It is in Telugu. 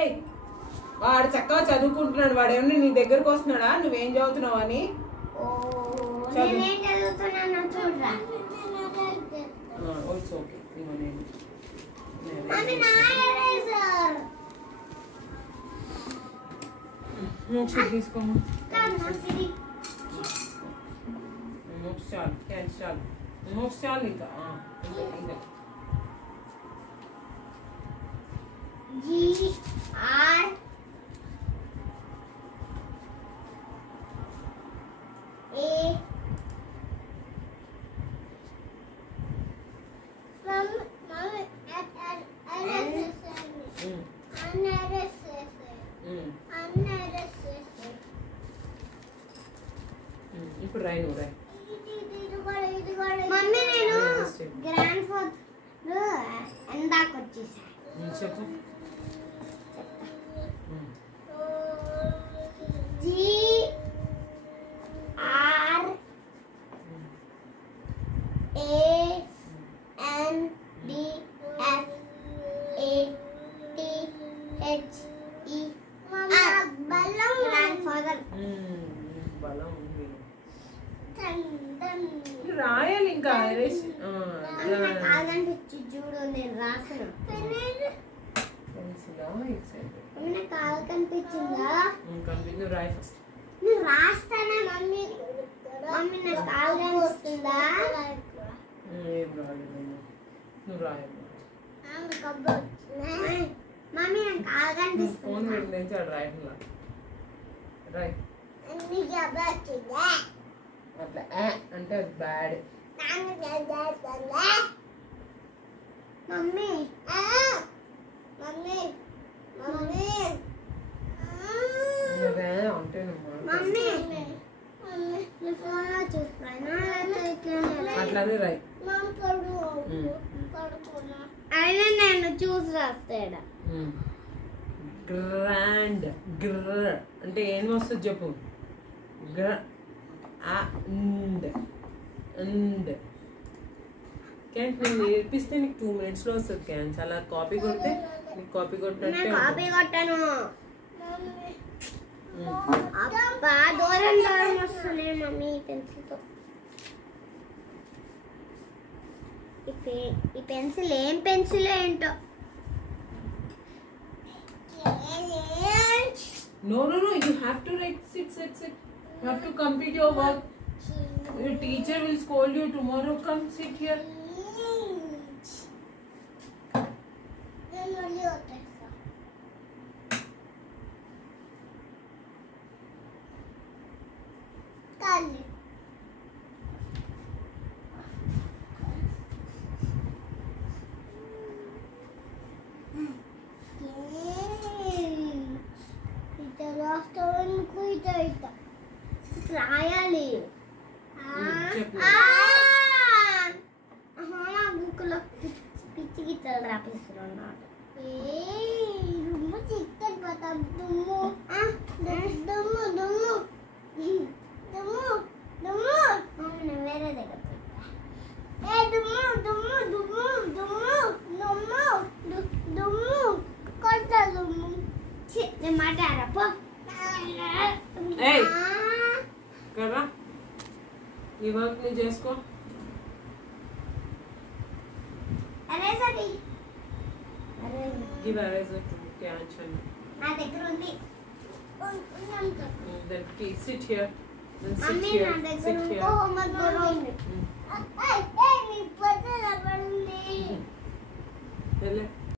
ఏయ్ వాడు చక్కగా చదువుకుంటున్నాడు. వాడు ఏమన్నా నీ దగ్గరకు వస్తున్నాడా నువ్వేం చదువుతున్నావు అని? తీసుకో చాలు చాలు చాలు ఇంకా ఇంకా ఇప్పుడు రాయి నువ్వు రాయి. మమ్మీ నేను గ్రాండ్ ఫాదర్ ఎందాక వచ్చేసా చెప్పు. రాయాలి ఇంకా చూడు నేను రాసాను. కాలు కనిపించిందా? కనిపించు రాయి ఫస్ట్. నువ్వు రాస్తానా మమ్మీ? మమ్మీ నాకు కాలు కనిపిస్తుందా? ఏం రాలేదు నువ్వు రాయాలి. మమ్మీ నాకు కాలు కనిపిస్తుంది. ఫోన్ పెట్టి రాయట్లా రాయి. అట్లా అంటే అది bad. Mummy mummy mummy mummy ఫోన్లో చూస్తాను అట్లానే రాయి. అయినా నేను చూసి రాస్తాడా. గ్రాండ్ గ్ర అంటే ఏం వస్తుంది చెప్పు. గ్ర అండ్ అండ్ క్యాన్ నేను నేర్పిస్తే నీకు 2 minutes వస్తుంది. క్యాన్ చాలా కాపీ కొడితే నీకు కాపీ కొట్టినట్టే. కాపీ కొట్టాను. అబ్బా దూరం దూరం వస్తున్నాయి మమ్మీ పెన్సిల్తో. ఈ పెన్సిల్ ఏం పెన్సిల్ ఏంటో. No, you have to write. Sit. You have to complete your work. Your teacher will scold you tomorrow. Come sit here. రాయాలి. బుక్లో పిచ్చి గీతలు రాపిస్తున్నాడు. చిక్కటి పోతాం. దుమ్ము దుమ్ము దుమ్ము దుమ్ము దుమ్ము దుమ్ము వేరే దగ్గర దుమ్ము దుమ్ము దుమ్ము దుమ్ము దుమ్ము దుమ్ము కొత్త దుమ్ము. నేను మాట్లాడపో కదా ఈ వర్క్ ని చేసుకో. Give eraser to Kanchan. నా దగ్గర ఉంది. Then sit here. Then sit mummy here. నా దగ్గర Sit here. హోంవర్క్ కూడా ఉంది.